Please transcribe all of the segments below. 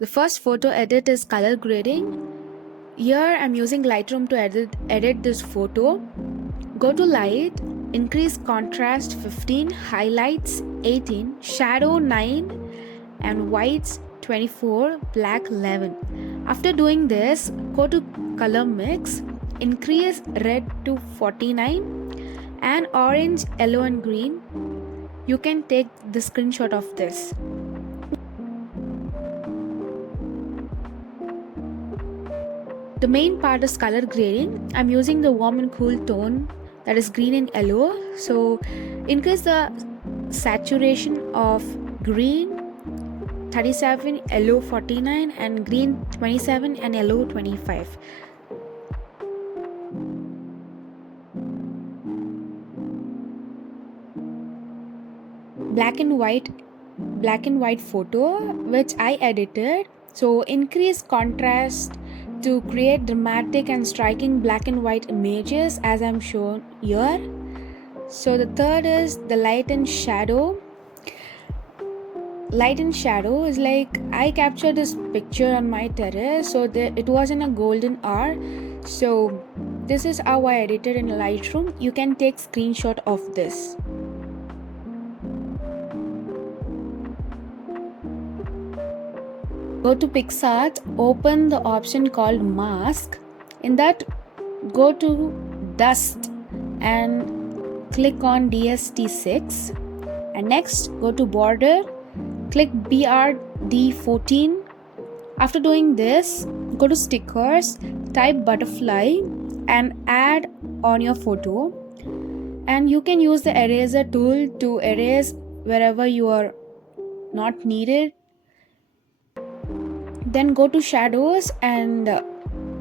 The first photo edit is color grading. Here I'm using Lightroom to edit this photo. Go to light, increase contrast 15, highlights 18, shadow 9, and whites 24, black 11. After doing this, go to color mix, increase red to 49 and orange, yellow and green. You can take the screenshot of this. The main part is color grading. I'm using the warm and cool tone, that is green and yellow. So increase the saturation of green 37, yellow 49 and green 27 and yellow 25. Black and white photo which I edited. So increase contrast to create dramatic and striking black and white images as I'm shown here. So the third is the light and shadow. Light and shadow is like I captured this picture on my terrace, so it was in a golden hour. So this is how I edited in Lightroom. You can take screenshot of this. Go to PixArt, open the option called mask. In that, go to dust and click on DST6. And next, go to border, click BRD14. After doing this, go to stickers, type butterfly and add on your photo. And you can use the eraser tool to erase wherever you are not needed. Then go to shadows and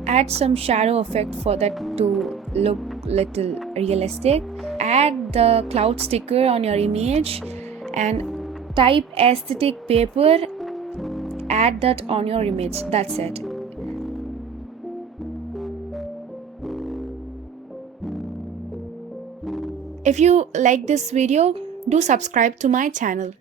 add some shadow effect for that to look little realistic. Add the cloud sticker on your image and type aesthetic paper, add that on your image. That's it. If you like this video, do subscribe to my channel.